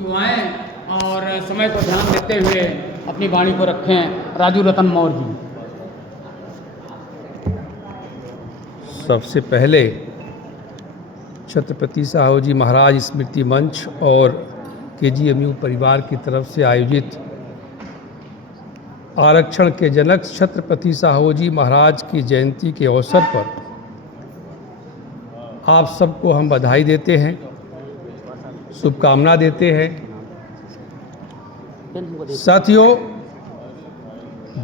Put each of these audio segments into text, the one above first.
क्यों आए और समय को ध्यान देते हुए अपनी वाणी को रखें। राजू रतन मौर्य जी। सबसे पहले छत्रपति साहू जी महाराज स्मृति मंच और KGMU परिवार की तरफ से आयोजित आरक्षण के जनक छत्रपति साहू जी महाराज की जयंती के अवसर पर आप सबको हम बधाई देते हैं, शुभकामना देते हैं। साथियों,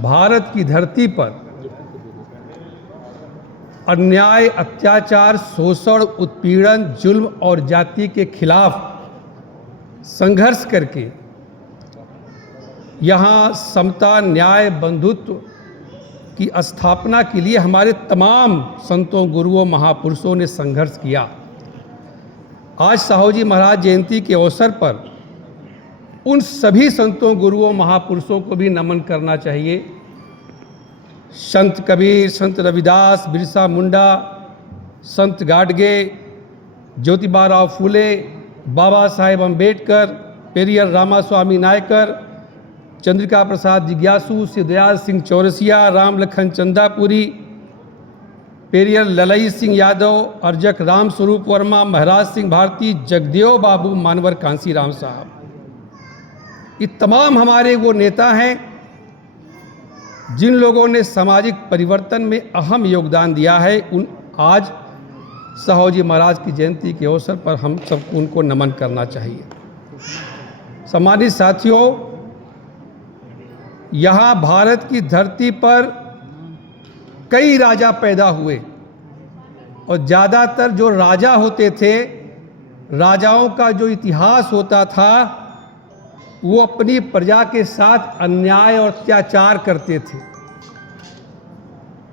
भारत की धरती पर अन्याय, अत्याचार, शोषण, उत्पीड़न, जुल्म और जाति के खिलाफ संघर्ष करके यहाँ समता, न्याय, बंधुत्व की स्थापना के लिए हमारे तमाम संतों, गुरुओं, महापुरुषों ने संघर्ष किया। आज साहू जी महाराज जयंती के अवसर पर उन सभी संतों, गुरुओं, महापुरुषों को भी नमन करना चाहिए। संत कबीर, संत रविदास, बिरसा मुंडा, संत गाडगे, ज्योतिबा फूले, बाबा साहेब अम्बेडकर, पेरियर रामास्वामी नायकर, चंद्रिका प्रसाद जिज्ञासु, सिद्धदयाल सिंह चौरसिया, राम लखन चंदापुरी, पेरियर ललई सिंह यादव, अर्जक राम स्वरूप वर्मा, महाराज सिंह भारती, जगदेव बाबू, मानवर कांसी राम साहब, ये तमाम हमारे वो नेता हैं जिन लोगों ने सामाजिक परिवर्तन में अहम योगदान दिया है। आज साहू जी महाराज की जयंती के अवसर पर हम सबको उनको नमन करना चाहिए। सम्मानित साथियों, यहाँ भारत की धरती पर कई राजा पैदा हुए और ज़्यादातर जो राजा होते थे, राजाओं का जो इतिहास होता था, वो अपनी प्रजा के साथ अन्याय और अत्याचार करते थे,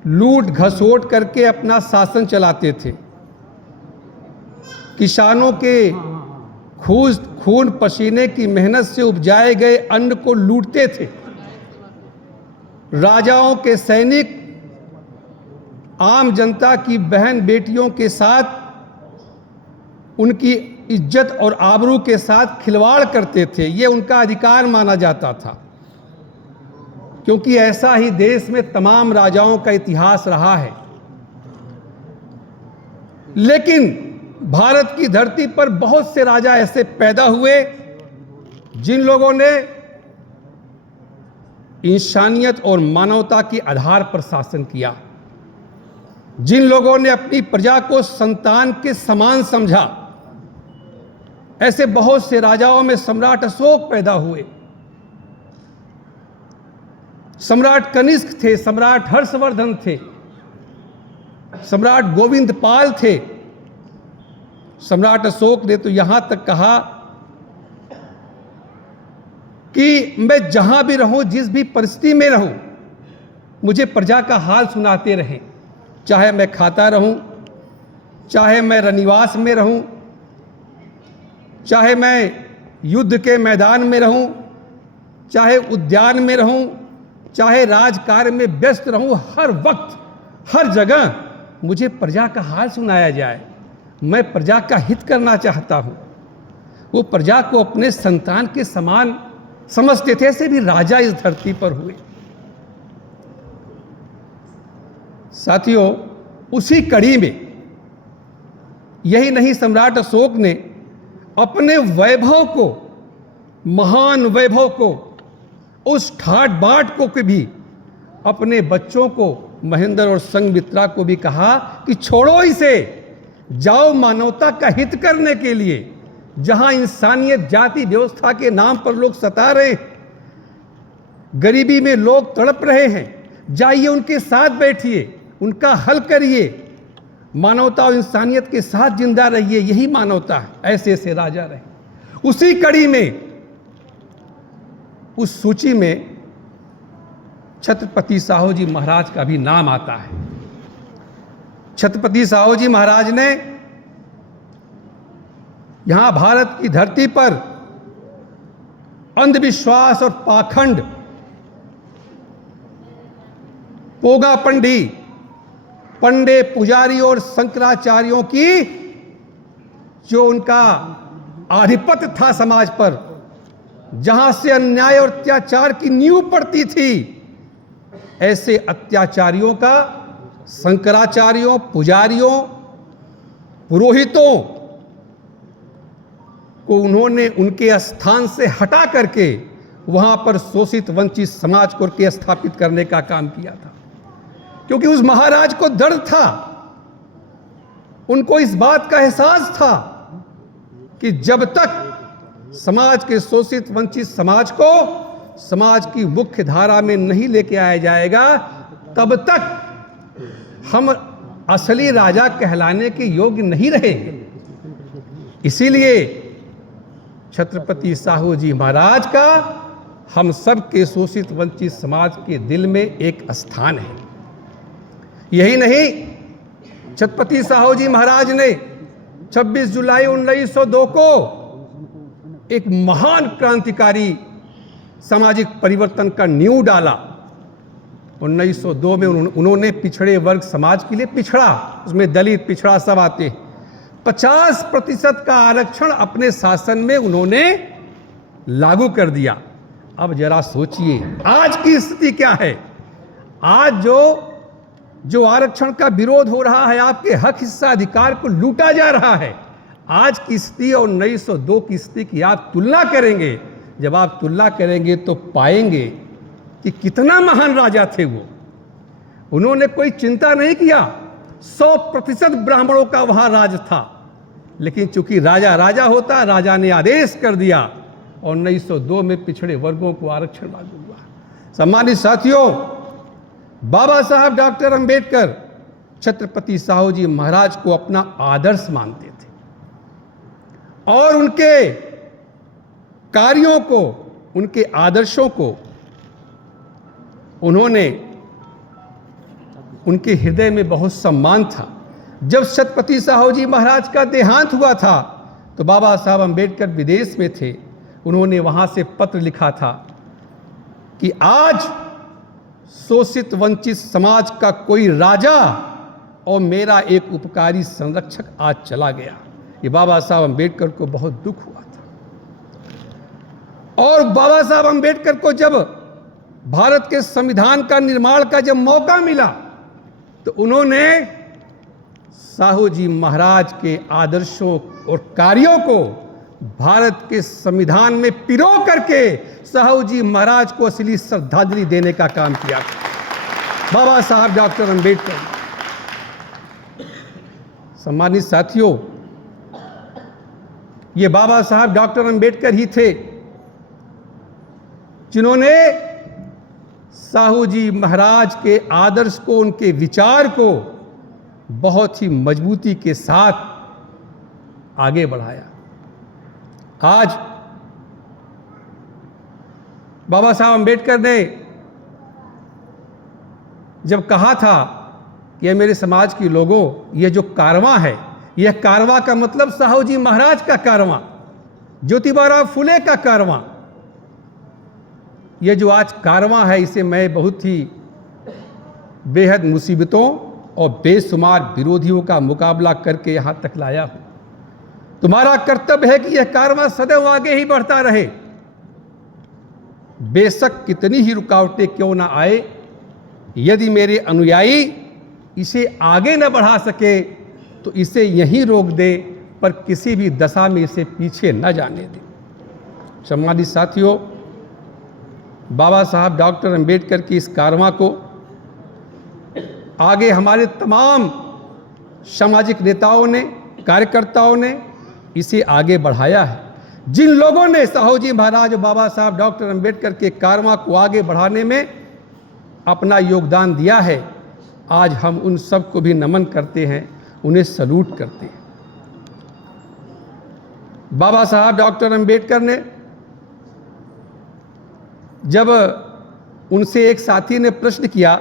लूट घसोट करके अपना शासन चलाते थे, किसानों के खून पसीने की मेहनत से उपजाए गए अन्न को लूटते थे। राजाओं के सैनिक आम जनता की बहन बेटियों के साथ उनकी इज्जत और आबरू के साथ खिलवाड़ करते थे। ये उनका अधिकार माना जाता था, क्योंकि ऐसा ही देश में तमाम राजाओं का इतिहास रहा है। लेकिन भारत की धरती पर बहुत से राजा ऐसे पैदा हुए जिन लोगों ने इंसानियत और मानवता के आधार पर शासन किया, जिन लोगों ने अपनी प्रजा को संतान के समान समझा। ऐसे बहुत से राजाओं में सम्राट अशोक पैदा हुए, सम्राट कनिष्क थे, सम्राट हर्षवर्धन थे, सम्राट गोविंद पाल थे। सम्राट अशोक ने तो यहां तक कहा कि मैं जहां भी रहूं, जिस भी परिस्थिति में रहूं, मुझे प्रजा का हाल सुनाते रहें, चाहे मैं खाता रहूं, चाहे मैं रनिवास में रहूं, चाहे मैं युद्ध के मैदान में रहूं, चाहे उद्यान में रहूं, चाहे राजकार्य में व्यस्त रहूं, हर वक्त हर जगह मुझे प्रजा का हाल सुनाया जाए। मैं प्रजा का हित करना चाहता हूं। वो प्रजा को अपने संतान के समान समझते थे। ऐसे भी राजा इस धरती पर हुए। साथियों, उसी कड़ी में यही नहीं, सम्राट अशोक ने अपने वैभव को, महान वैभव को, उस ठाट बाट को भी अपने बच्चों को, महेंद्र और संघमित्रा को भी कहा कि छोड़ो इसे, जाओ मानवता का हित करने के लिए। जहां इंसानियत, जाति व्यवस्था के नाम पर लोग सता रहे हैं, गरीबी में लोग तड़प रहे हैं, जाइए उनके साथ बैठिए, उनका हल करिए, मानवता और इंसानियत के साथ जिंदा रहिए। यही मानवता है। ऐसे ऐसे राजा रहे। उसी कड़ी में, उस सूची में छत्रपति साहू जी महाराज का भी नाम आता है। छत्रपति साहू जी महाराज ने यहां भारत की धरती पर अंधविश्वास और पाखंड, पोगापंडी, पंडे, पुजारी और शंकराचार्यों की जो उनका आधिपत्य था समाज पर, जहां से अन्याय और अत्याचार की नींव पड़ती थी, ऐसे अत्याचारियों का शंकराचार्यों, पुजारियों, पुरोहितों को उन्होंने उनके स्थान से हटा करके वहां पर शोषित वंचित समाज को के स्थापित करने का काम किया था। क्योंकि उस महाराज को दर्द था, उनको इस बात का एहसास था कि जब तक समाज के शोषित वंचित समाज को समाज की मुख्य धारा में नहीं लेके आया जाएगा, तब तक हम असली राजा कहलाने के योग्य नहीं रहेंगे। इसीलिए छत्रपति साहू जी महाराज का हम सब के शोषित वंचित समाज के दिल में एक स्थान है। यही नहीं, छत्रपति साहू जी महाराज ने 26 जुलाई 1902 को एक महान क्रांतिकारी सामाजिक परिवर्तन का नींव डाला। 1902 में उन्होंने पिछड़े वर्ग समाज के लिए, पिछड़ा उसमें दलित पिछड़ा सब आते, 50% का आरक्षण अपने शासन में उन्होंने लागू कर दिया। अब जरा सोचिए आज की स्थिति क्या है। आज जो आरक्षण का विरोध हो रहा है, आपके हक हिस्सा अधिकार को लूटा जा रहा है, आज की स्थिति और 1902 की स्थिति की आप तुलना करेंगे। जब आप तुलना करेंगे तो पाएंगे कि कितना महान राजा थे वो। उन्होंने कोई चिंता नहीं किया, 100% ब्राह्मणों का वहां राज था, लेकिन चूंकि राजा राजा होता, राजा ने आदेश कर दिया और 1902 में पिछड़े वर्गों को आरक्षण लागू हुआ। सम्मानित साथियों, बाबा साहब डॉक्टर अंबेडकर छत्रपति साहू जी महाराज को अपना आदर्श मानते थे और उनके कार्यों को, उनके आदर्शों को उन्होंने, उनके हृदय में बहुत सम्मान था। जब छत्रपति साहू जी महाराज का देहांत हुआ था तो बाबा साहब अंबेडकर विदेश में थे। उन्होंने वहां से पत्र लिखा था कि आज शोषित वंचित समाज का कोई राजा और मेरा एक उपकारी संरक्षक आज चला गया। ये बाबा साहब अंबेडकर को बहुत दुख हुआ था। और बाबा साहब अंबेडकर को जब भारत के संविधान का निर्माण का जब मौका मिला तो उन्होंने साहू जी महाराज के आदर्शों और कार्यों को भारत के संविधान में पिरो करके साहू जी महाराज को असली श्रद्धांजलि देने का काम किया बाबा साहब डॉक्टर अंबेडकर। सम्मानित साथियों, ये बाबा साहब डॉक्टर अंबेडकर ही थे जिन्होंने साहू जी महाराज के आदर्श को, उनके विचार को बहुत ही मजबूती के साथ आगे बढ़ाया। आज बाबा साहब अंबेडकर ने जब कहा था कि ये मेरे समाज के लोगों, ये जो कारवां है, यह कारवां का मतलब साहू जी महाराज का कारवां, ज्योतिबा फुले का कारवां। ये जो आज कारवां है, इसे मैं बहुत ही बेहद मुसीबतों और बेशुमार विरोधियों का मुकाबला करके यहाँ तक लाया हूँ। तुम्हारा कर्तव्य है कि यह कारवां सदैव आगे ही बढ़ता रहे, बेशक कितनी ही रुकावटें क्यों ना आए। यदि मेरे अनुयायी इसे आगे न बढ़ा सके तो इसे यहीं रोक दे, पर किसी भी दशा में इसे पीछे न जाने दे। सम्मानित साथियों, बाबा साहब डॉक्टर अंबेडकर की इस कारवां को आगे हमारे तमाम सामाजिक नेताओं ने, कार्यकर्ताओं ने इसे आगे बढ़ाया है। जिन लोगों ने साहू जी महाराज और बाबा साहब डॉक्टर अंबेडकर के कारवां को आगे बढ़ाने में अपना योगदान दिया है, आज हम उन सब को भी नमन करते हैं, उन्हें सलूट करते हैं। बाबा साहब डॉक्टर अंबेडकर ने, जब उनसे एक साथी ने प्रश्न किया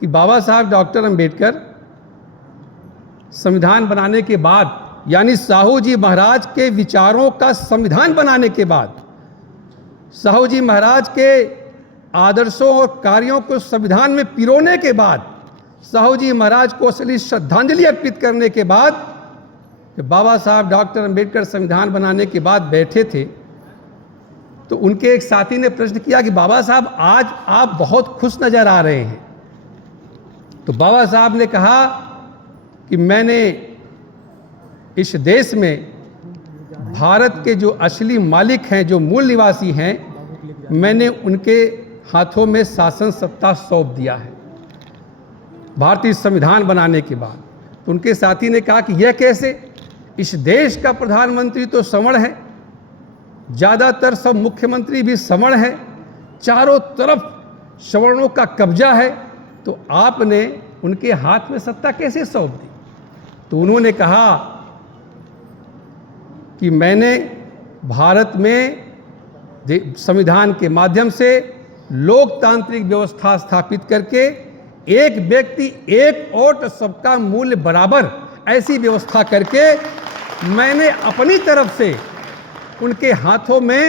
कि बाबा साहब डॉक्टर अंबेडकर संविधान बनाने के बाद, यानी साहू जी महाराज के विचारों का संविधान बनाने के बाद, साहू जी महाराज के आदर्शों और कार्यों को संविधान में पिरोने के बाद, साहू जी महाराज को असली श्रद्धांजलि अर्पित करने के बाद, बाबा साहब डॉक्टर अंबेडकर संविधान बनाने के बाद बैठे थे तो उनके एक साथी ने प्रश्न किया कि बाबा साहब आज आप बहुत खुश नजर आ रहे हैं। तो बाबा साहब ने कहा कि मैंने इस देश में भारत के जो असली मालिक हैं, जो मूल निवासी हैं, मैंने उनके हाथों में शासन सत्ता सौंप दिया है भारतीय संविधान बनाने के बाद। तो उनके साथी ने कहा कि यह कैसे? इस देश का प्रधानमंत्री तो सवर्ण है, ज़्यादातर सब मुख्यमंत्री भी सवर्ण है, चारों तरफ सवर्णों का कब्जा है, तो आपने उनके हाथ में सत्ता कैसे सौंप दी? तो उन्होंने कहा कि मैंने भारत में संविधान के माध्यम से लोकतांत्रिक व्यवस्था स्थापित करके एक व्यक्ति एक वोट सबका मूल्य बराबर ऐसी व्यवस्था करके मैंने अपनी तरफ से उनके हाथों में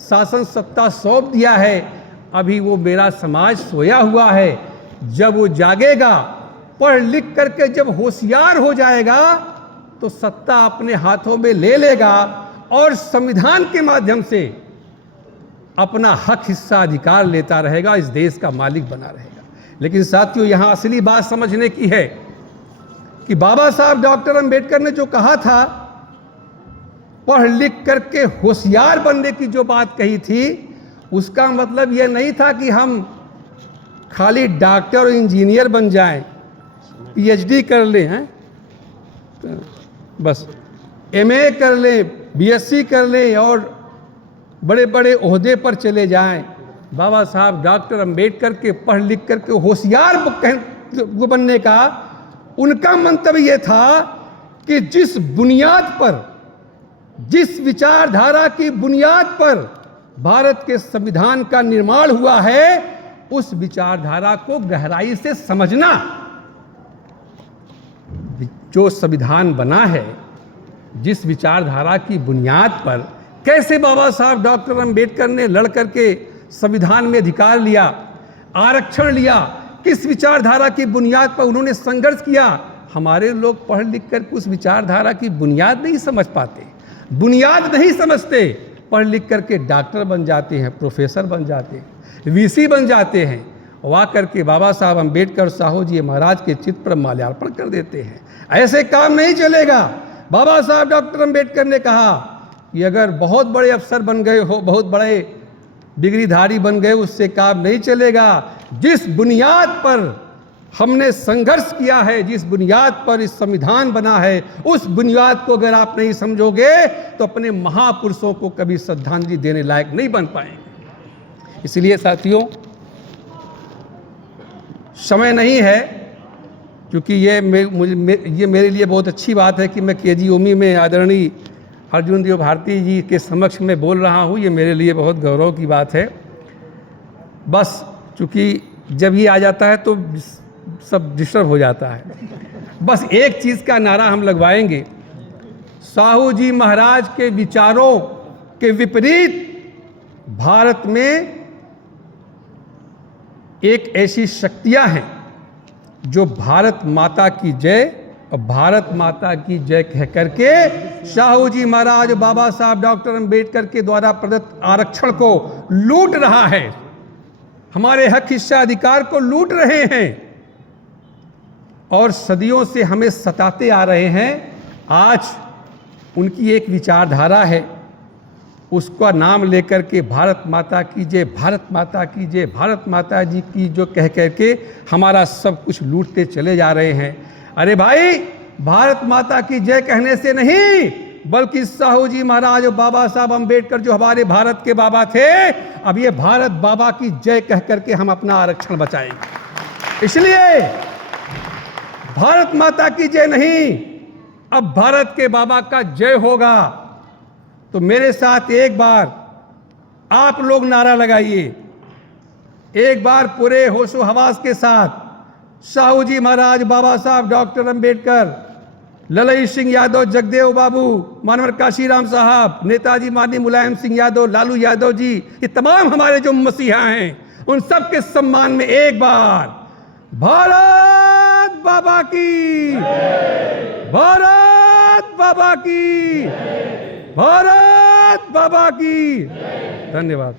शासन सत्ता सौंप दिया है। अभी वो मेरा समाज सोया हुआ है, जब वो जागेगा, पढ़ लिख करके जब होशियार हो जाएगा तो सत्ता अपने हाथों में ले लेगा और संविधान के माध्यम से अपना हक हिस्सा अधिकार लेता रहेगा, इस देश का मालिक बना रहेगा। लेकिन साथियों, यहाँ असली बात समझने की है कि बाबा साहब डॉक्टर अंबेडकर ने जो कहा था, पढ़ लिख करके होशियार बनने की जो बात कही थी, उसका मतलब यह नहीं था कि हम खाली डॉक्टर और इंजीनियर बन जाएं, पीएचडी कर लें, हैं तो बस एमए कर लें, बीएससी कर लें और बड़े बड़े ओहदे पर चले जाएं। बाबा साहब डॉक्टर अंबेडकर के पढ़ लिख करके होशियार बनने का उनका मंतव्य यह था कि जिस बुनियाद पर, जिस विचारधारा की बुनियाद पर भारत के संविधान का निर्माण हुआ है, उस विचारधारा को गहराई से समझना। जो संविधान बना है, जिस विचारधारा की बुनियाद पर कैसे बाबा साहब डॉक्टर अंबेडकर ने लड़ करके संविधान में अधिकार लिया, आरक्षण लिया, किस विचारधारा की बुनियाद पर उन्होंने संघर्ष किया। हमारे लोग पढ़ लिख कर उस विचारधारा की बुनियाद नहीं समझ पाते, बुनियाद नहीं समझते, पढ़ लिख करके डॉक्टर बन जाते हैं, प्रोफेसर बन जाते हैं, वीसी बन जाते हैं, वहाँ करके बाबा साहब अंबेडकर साहू जी महाराज के चित्र पर माल्यार्पण कर देते हैं। ऐसे काम नहीं चलेगा। बाबा साहब डॉक्टर अंबेडकर ने कहा कि अगर बहुत बड़े अफसर बन गए हो, बहुत बड़े डिग्रीधारी बन गए, उससे काम नहीं चलेगा। जिस बुनियाद पर हमने संघर्ष किया है, जिस बुनियाद पर इस संविधान बना है, उस बुनियाद को अगर आप नहीं समझोगे तो अपने महापुरुषों को कभी श्रद्धांजलि देने लायक नहीं बन पाएंगे। इसलिए साथियों, समय नहीं है, क्योंकि ये मेरे लिए बहुत अच्छी बात है कि मैं KGOMI में आदरणीय अर्जुन देव भारती जी के समक्ष में बोल रहा हूँ। ये मेरे लिए बहुत गौरव की बात है। बस चूँकि जब ये आ जाता है तो सब डिस्टर्ब हो जाता है। बस एक चीज़ का नारा हम लगवाएंगे, साहू जी महाराज के विचारों के विपरीत भारत में एक ऐसी शक्तियां हैं जो भारत माता की जय और भारत माता की जय कह करके साहू जी महाराज बाबा साहब डॉक्टर अंबेडकर के द्वारा प्रदत्त आरक्षण को लूट रहा है, हमारे हक हिस्सा अधिकार को लूट रहे हैं और सदियों से हमें सताते आ रहे हैं। आज उनकी एक विचारधारा है, उसका नाम लेकर के भारत माता की जय, भारत माता की जय, भारत माता जी की जो कह करके हमारा सब कुछ लूटते चले जा रहे हैं। अरे भाई, भारत माता की जय कहने से नहीं, बल्कि साहू जी महाराज और बाबा साहब अंबेडकर जो हमारे भारत के बाबा थे, अब ये भारत बाबा की जय कह करके हम अपना आरक्षण बचाएंगे। इसलिए भारत माता की जय नहीं, अब भारत के बाबा का जय होगा। तो मेरे साथ एक बार आप लोग नारा लगाइए, एक बार पूरे होशो हवास के साथ, साहू जी महाराज, बाबा साहब डॉक्टर अंबेडकर, ललई सिंह यादव, जगदेव बाबू, मानवर काशीराम साहब, नेताजी माननीय मुलायम सिंह यादव, लालू यादव जी, ये तमाम हमारे जो मसीहा हैं, उन सब के सम्मान में एक बार भारत बाबा की, भारत बाबा की, भारत बाबा की धन्यवाद।